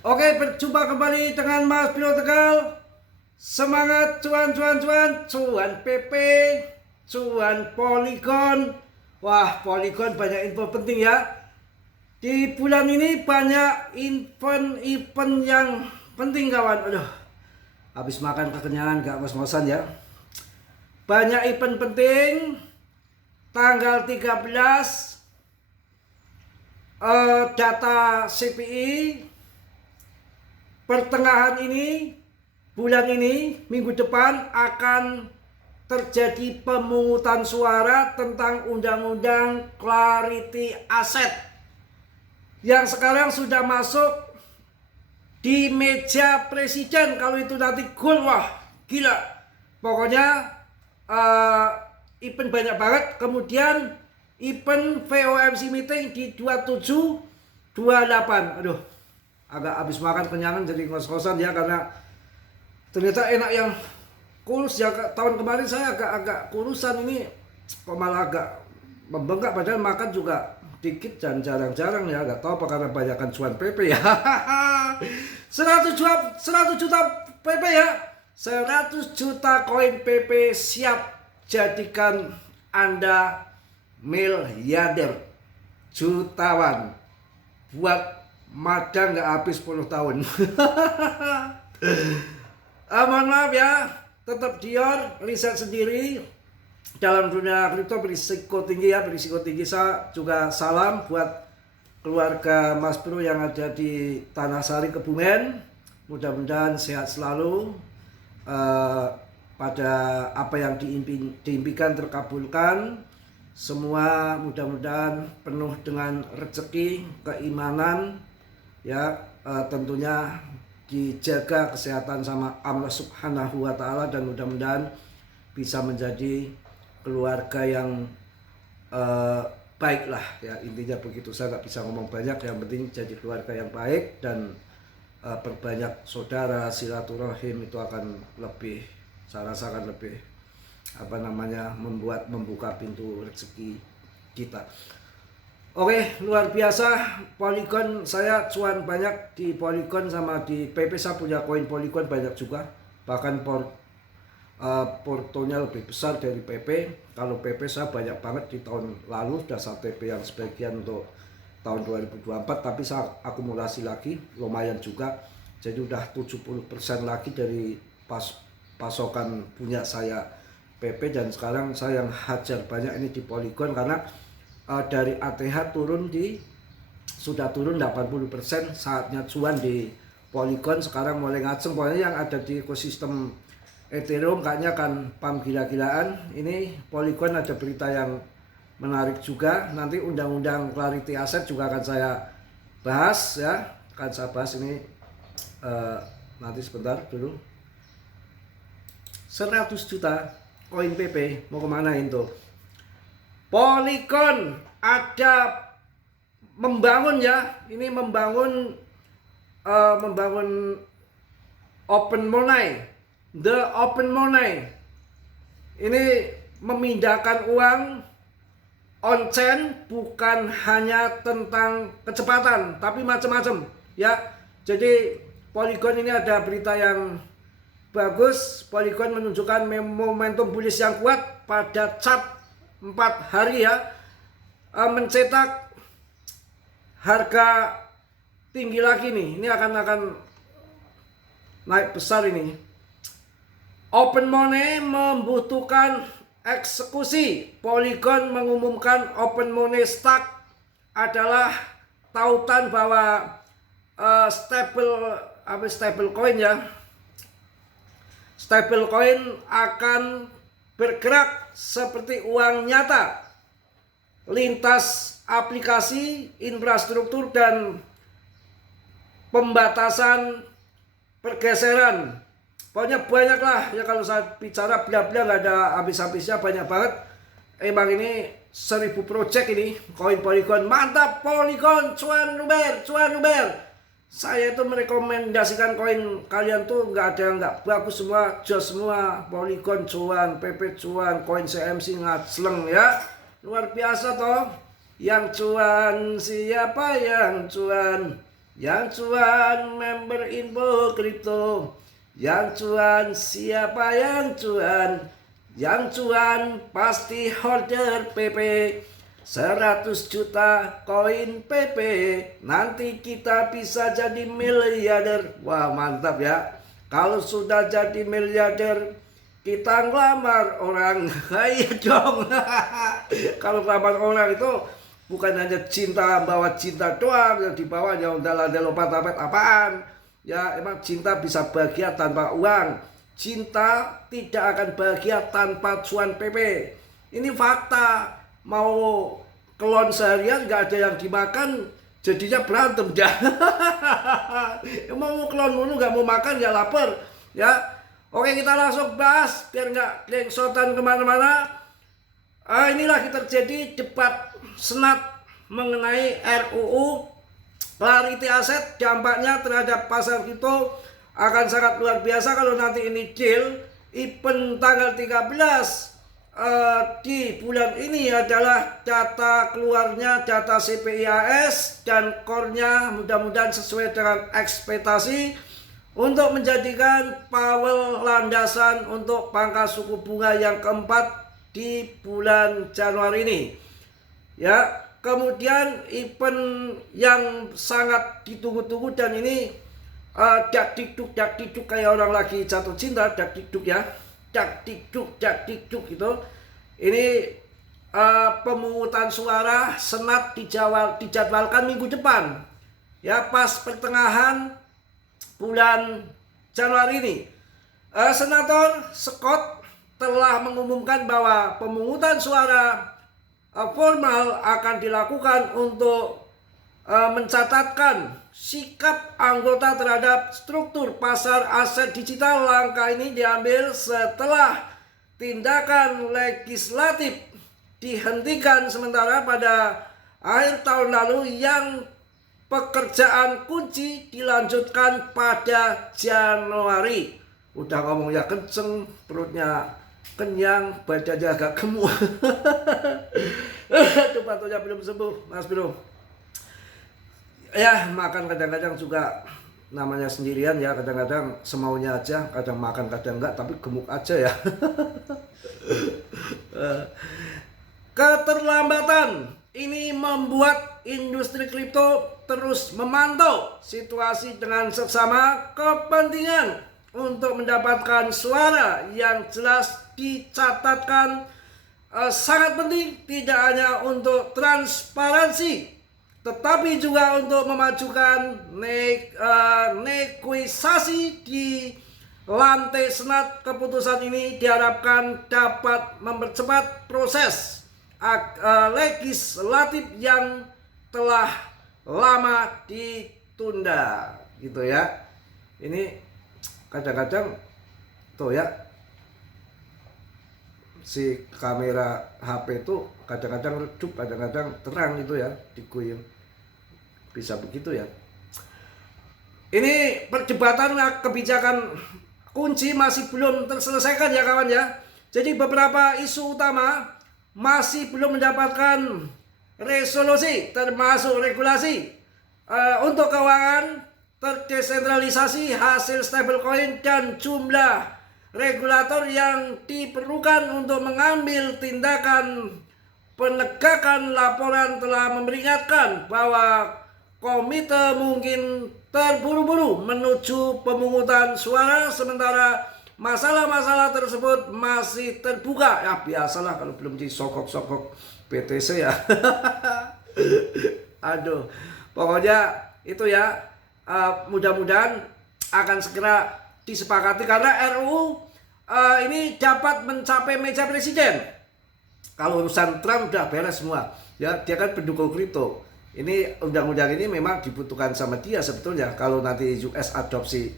Oke, berjumpa kembali dengan Mas Bro Tegal. Semangat cuan cuan cuan, cuan PP, cuan Polygon. Wah, Polygon banyak info penting ya. Di bulan ini banyak event-event yang penting kawan. Aduh, habis makan kekenyangan gak ngos-ngosan ya. Banyak event penting. Tanggal 13 data CPI pertengahan ini, bulan ini, minggu depan akan terjadi pemungutan suara tentang undang-undang Clarity Asset yang sekarang sudah masuk di meja presiden. Kalau itu nanti goal, wah gila. Pokoknya event banyak banget. Kemudian event VOMC meeting di 27 28. Aduh, agak habis makan kenyangan jadi ngos-ngosan ya, karena ternyata enak yang kurus ya. Tahun kemarin saya agak kurusan, ini kok malah agak membengkak, padahal makan juga dikit dan jarang-jarang ya. Gak tahu apa karena banyakkan cuan PP ya. 100 juta PP ya, 100 juta koin PP siap jadikan Anda miliarder, jutawan, buat madang nggak habis 10 tahun. Mohon maaf ya, tetap Dior, riset sendiri dalam dunia kripto berisiko tinggi ya, berisiko tinggi. Saya juga salam buat keluarga Mas Bro yang ada di Tanah Sari, Kebumen. Mudah-mudahan sehat selalu, pada apa yang diimpikan terkabulkan. Semua mudah-mudahan penuh dengan rezeki, keimanan ya, tentunya dijaga kesehatan sama Allah Subhanahu wa Ta'ala, dan mudah-mudahan bisa menjadi keluarga yang baik lah ya, intinya begitu. Saya nggak bisa ngomong banyak, yang penting jadi keluarga yang baik dan perbanyak saudara, silaturahim, itu akan lebih, saya rasakan lebih membuka pintu rezeki kita. Oke, luar biasa. Polygon saya cuan banyak di Polygon sama di PP. Saya punya koin Polygon banyak juga, bahkan portonya lebih besar dari PP. Kalau PP saya banyak banget di tahun lalu, sudah saya TP yang sebagian untuk tahun 2024, tapi saya akumulasi lagi lumayan juga, jadi udah 70% lagi dari pasokan punya saya PP. Dan sekarang saya yang hajar banyak ini di Polygon, karena dari ATH sudah turun 80%, saatnya cuan di Polygon. Sekarang mulai ngaceng, pokoknya yang ada di ekosistem Ethereum kayaknya kan pam gila-gilaan. Ini Polygon ada berita yang menarik juga, nanti undang-undang Clarity Asset juga akan saya bahas ya, akan saya bahas ini nanti. Sebentar dulu. 100 juta koin PP mau kemana itu? Polygon ada membangun ya, ini membangun open money, the open money. Ini memindahkan uang on-chain, bukan hanya tentang kecepatan tapi macam-macam ya. Jadi Polygon ini ada berita yang bagus. Polygon menunjukkan momentum bullish yang kuat pada chart 4 hari ya, mencetak harga tinggi lagi nih. Ini akan naik besar ini. Open money membutuhkan eksekusi. Polygon mengumumkan open money stack adalah tautan bahwa stable coin ya, stable coin akan bergerak seperti uang nyata, lintas aplikasi, infrastruktur, dan pembatasan pergeseran. Pokoknya banyak lah ya, kalau saya bicara bla-bla nggak ada habis-habisnya, banyak banget. Emang ini 1000 project ini koin Polygon. Mantap Polygon, cuan luber. Saya itu merekomendasikan koin kalian tuh nggak ada yang nggak bagus, semua jos semua. Polygon cuan, PP cuan, koin CMC ngacleng ya, luar biasa toh. Yang cuan siapa yang cuan? Yang cuan member info kripto. Yang cuan siapa yang cuan? Yang cuan pasti holder PP. 100 juta koin PP. Nanti kita bisa jadi miliarder. Wah, mantap ya. Kalau sudah jadi miliarder, kita ngelamar orang. Ayo dong. Kalau ngelamar orang itu bukan hanya cinta, bawa cinta doang yang dibawanya udah lompat-lompat apaan. Ya emang cinta bisa bahagia tanpa uang. Cinta tidak akan bahagia tanpa cuan PP. Ini fakta. Mau kelon seharian nggak ada yang dimakan, jadinya berantem dah. Mau kelon mulu nggak mau makan ya lapar ya. Oke, kita langsung bahas biar nggak lengsotan kemana-mana. Inilah yang terjadi debat Senat mengenai RUU Clarity Aset. Dampaknya terhadap pasar kripto akan sangat luar biasa kalau nanti ini deal. Event tanggal 13 di bulan ini adalah data keluarnya data CPIAS dan core-nya mudah-mudahan sesuai dengan ekspektasi untuk menjadikan Powell landasan untuk pangkas suku bunga yang keempat di bulan Januari ini. Ya, kemudian event yang sangat ditunggu-tunggu dan ini dak dikduk kayak orang lagi jatuh cinta, dak dikduk ya. dak dikduk gitu. Ini pemungutan suara Senat dijadwalkan minggu depan. Ya, pas pertengahan bulan Januari ini. Senator Scott telah mengumumkan bahwa pemungutan suara formal akan dilakukan untuk mencatatkan sikap anggota terhadap struktur pasar aset digital. Langkah ini diambil setelah tindakan legislatif dihentikan sementara pada akhir tahun lalu yang pekerjaan kunci dilanjutkan pada Januari. Udah ngomongnya kenceng, perutnya kenyang, badannya agak gemuk. Aduh, patunya belum sembuh, Mas Bro. Ya, makan kadang-kadang juga namanya sendirian ya, kadang-kadang semaunya aja, kadang makan kadang enggak, tapi gemuk aja ya. Keterlambatan ini membuat industri kripto terus memantau situasi dengan seksama kepentingan untuk mendapatkan suara yang jelas dicatatkan sangat penting, tidak hanya untuk transparansi tetapi juga untuk memajukan negosiasi di lantai Senat. Keputusan ini diharapkan dapat mempercepat proses legislatif yang telah lama ditunda gitu ya. Ini kadang-kadang tuh ya, si kamera HP itu kadang-kadang redup, kadang-kadang terang gitu ya, diguyur. Bisa begitu ya. Ini perdebatan kebijakan kunci masih belum terselesaikan ya kawan ya. Jadi beberapa isu utama masih belum mendapatkan resolusi, termasuk regulasi untuk keuangan terdesentralisasi, hasil stablecoin, dan jumlah regulator yang diperlukan untuk mengambil tindakan penegakan. Laporan telah memperingatkan bahwa komite mungkin terburu-buru menuju pemungutan suara sementara masalah-masalah tersebut masih terbuka. Ya biasalah kalau belum disokok-sokok BTC ya. Aduh, pokoknya itu ya, mudah-mudahan akan segera disepakati karena RUU ini dapat mencapai meja presiden. Kalau urusan Trump udah beres semua ya, dia kan pendukung kripto. Ini undang-undang ini memang dibutuhkan sama dia sebetulnya. Kalau nanti US adopsi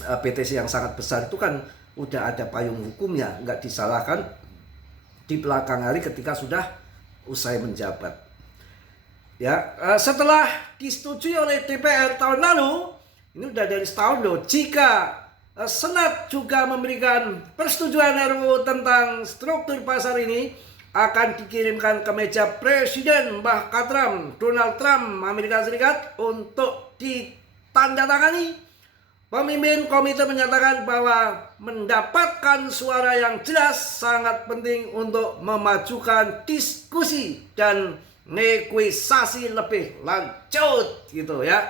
BTC yang sangat besar itu kan udah ada payung hukumnya, nggak disalahkan di belakang hari ketika sudah usai menjabat. Ya, setelah disetujui oleh DPR tahun lalu, ini udah dari setahun loh. Jika Senat juga memberikan persetujuan RUU tentang struktur pasar ini, akan dikirimkan ke meja Presiden Mbah Katram Donald Trump Amerika Serikat untuk ditandatangani, pemimpin komite menyatakan bahwa mendapatkan suara yang jelas sangat penting untuk memajukan diskusi dan negosiasi lebih lanjut gitu ya.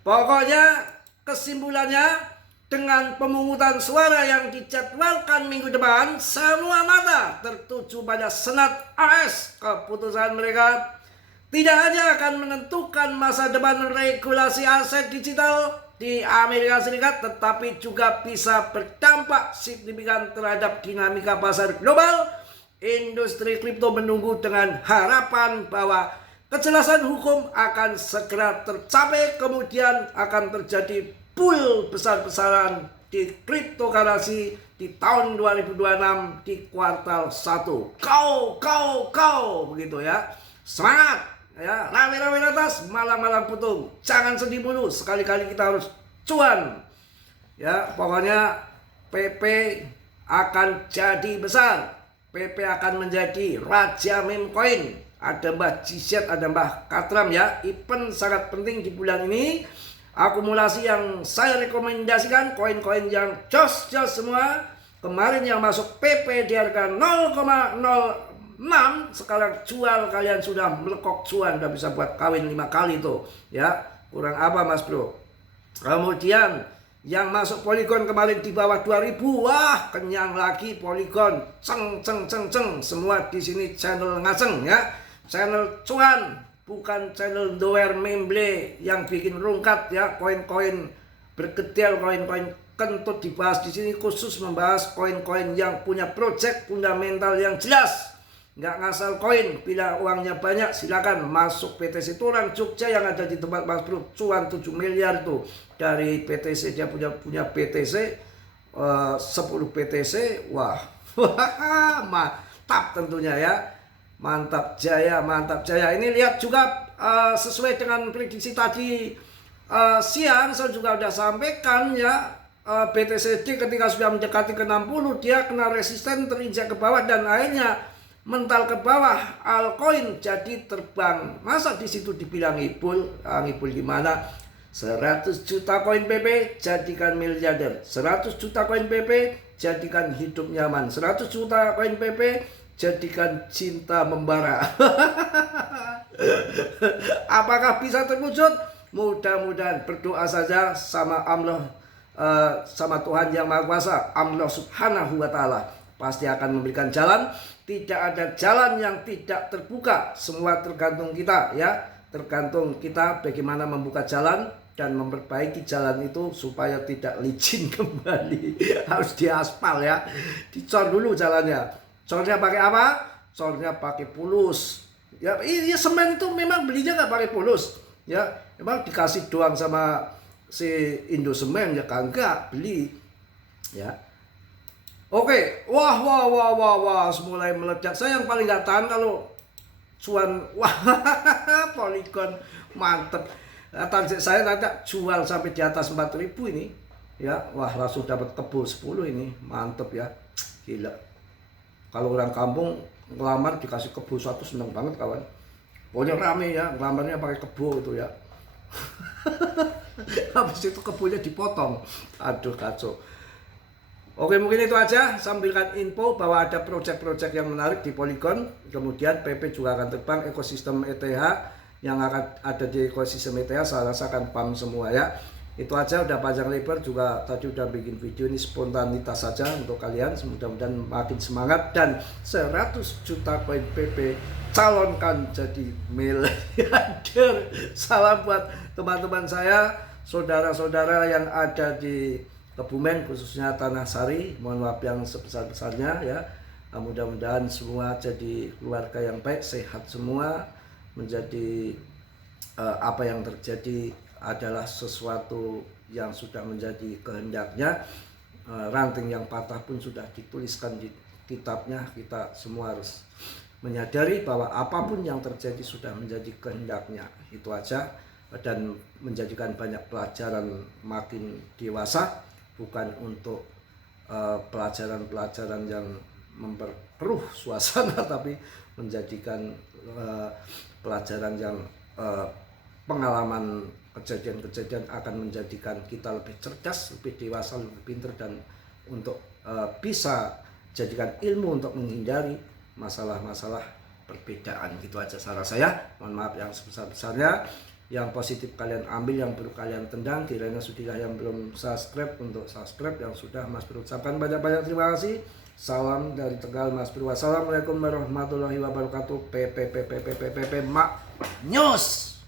Pokoknya kesimpulannya, dengan pemungutan suara yang dijadwalkan minggu depan, semua mata tertuju pada Senat AS. Keputusan mereka tidak hanya akan menentukan masa depan regulasi aset digital di Amerika Serikat, tetapi juga bisa berdampak signifikan terhadap dinamika pasar global. Industri kripto menunggu dengan harapan bahwa kejelasan hukum akan segera tercapai, kemudian akan terjadi bull besar-besaran di cryptocurrency di tahun 2026 di kuartal 1. Kau begitu ya. Semangat! Ya, rame-rame atas, malam-malam putung. Jangan sedih mulu, sekali-kali kita harus cuan. Ya, pokoknya PP akan jadi besar. PP akan menjadi raja meme coin. Ada Mbah Jizet, ada Mbah Katram ya. Event sangat penting di bulan ini. Akumulasi yang saya rekomendasikan, koin-koin yang jos-jos semua. Kemarin yang masuk PP di harga 0,06, sekarang jual, kalian sudah melekok cuan, udah bisa buat kawin 5 kali tuh ya. Kurang apa Mas Bro? Kemudian yang masuk Polygon kemarin di bawah 2000, wah kenyang lagi Polygon. Ceng. Semua di sini channel ngaceng ya. Channel cuan, bukan channel doer memble yang bikin rungkat ya. Koin-koin bergedel, koin-koin kentut dibahas di sini, khusus membahas koin-koin yang punya project fundamental yang jelas. Nggak ngasal koin, bila uangnya banyak silakan masuk PTC Turang Jogja yang ada di tempat Mas Bro. Cuan 7 miliar tuh dari PTC, dia punya PTC 10 PTC. Wah mantap tentunya ya. Mantap jaya. Ini lihat juga sesuai dengan prediksi tadi siang saya juga udah sampaikan ya. BTCD ketika sudah mendekati ke 60 dia kena resisten, terinjak ke bawah dan akhirnya mental ke bawah. Altcoin jadi terbang. Masa di situ dibilang ngibul? Ngibul gimana? 100 juta koin PP jadikan miliarder. 100 juta koin PP jadikan hidup nyaman. 100 juta koin PP jadikan cinta membara. Apakah bisa terwujud? Mudah-mudahan, berdoa saja sama Allah, sama Tuhan yang Maha Kuasa, Allah Subhanahu wa Ta'ala pasti akan memberikan jalan. Tidak ada jalan yang tidak terbuka. Semua tergantung kita ya. Tergantung kita bagaimana membuka jalan dan memperbaiki jalan itu supaya tidak licin kembali. Harus diaspal ya. Dicor dulu jalannya. Cornya pakai apa? Cornya pakai pulus. Ya, ini semen itu memang belinya nggak pakai pulus. Ya, memang dikasih doang sama si Indo Semen ya, kagak beli. Ya. Oke, wah, mulai meledak. Saya yang paling nggak tahan kalau cuan, wah, Polygon mantep. Saya nanti jual sampai di atas 4.000 ini, ya, wah langsung dapat kebo 10 ini, mantep ya, gila. Kalau orang kampung ngelamar dikasih kebo 1 seneng banget kawan. Pokoknya rame ya, ngelamarnya pakai kebo itu ya. Habis itu kebonya dipotong, aduh kacau. Oke, mungkin itu aja. Sampaikan info bahwa ada project-project yang menarik di Polygon. Kemudian PP juga akan terbang, ekosistem ETH yang akan ada di ekosistem ETH saya rasa akan paham semua ya. Itu aja, udah panjang lebar juga tadi udah bikin video ini spontanitas saja untuk kalian. Mudah-mudahan makin semangat dan 100 juta koin PP calonkan jadi miliarder. Salam buat teman-teman saya, saudara-saudara yang ada di Kebumen, khususnya Tanah Sari, mohon maaf yang sebesar-besarnya ya. Mudah-mudahan semua jadi keluarga yang baik, sehat semua, menjadi apa yang terjadi adalah sesuatu yang sudah menjadi kehendaknya. Ranting yang patah pun sudah dituliskan di kitabnya. Kita semua harus menyadari bahwa apapun yang terjadi sudah menjadi kehendaknya. Itu aja, dan menjadikan banyak pelajaran makin dewasa. Bukan untuk pelajaran-pelajaran yang memperkeruh suasana, tapi menjadikan pelajaran yang pengalaman kejadian-kejadian akan menjadikan kita lebih cerdas, lebih dewasa, lebih pintar, dan untuk bisa jadikan ilmu untuk menghindari masalah-masalah perbedaan. Gitu aja saran saya. Mohon maaf yang sebesar-besarnya. Yang positif kalian ambil, yang buruk kalian tendang. Kiranya sudah yang belum subscribe untuk subscribe, yang sudah Mas Bro ucapkan banyak-banyak terima kasih. Salam dari Tegal Mas Bro. Wassalamualaikum warahmatullahi wabarakatuh. Mak News.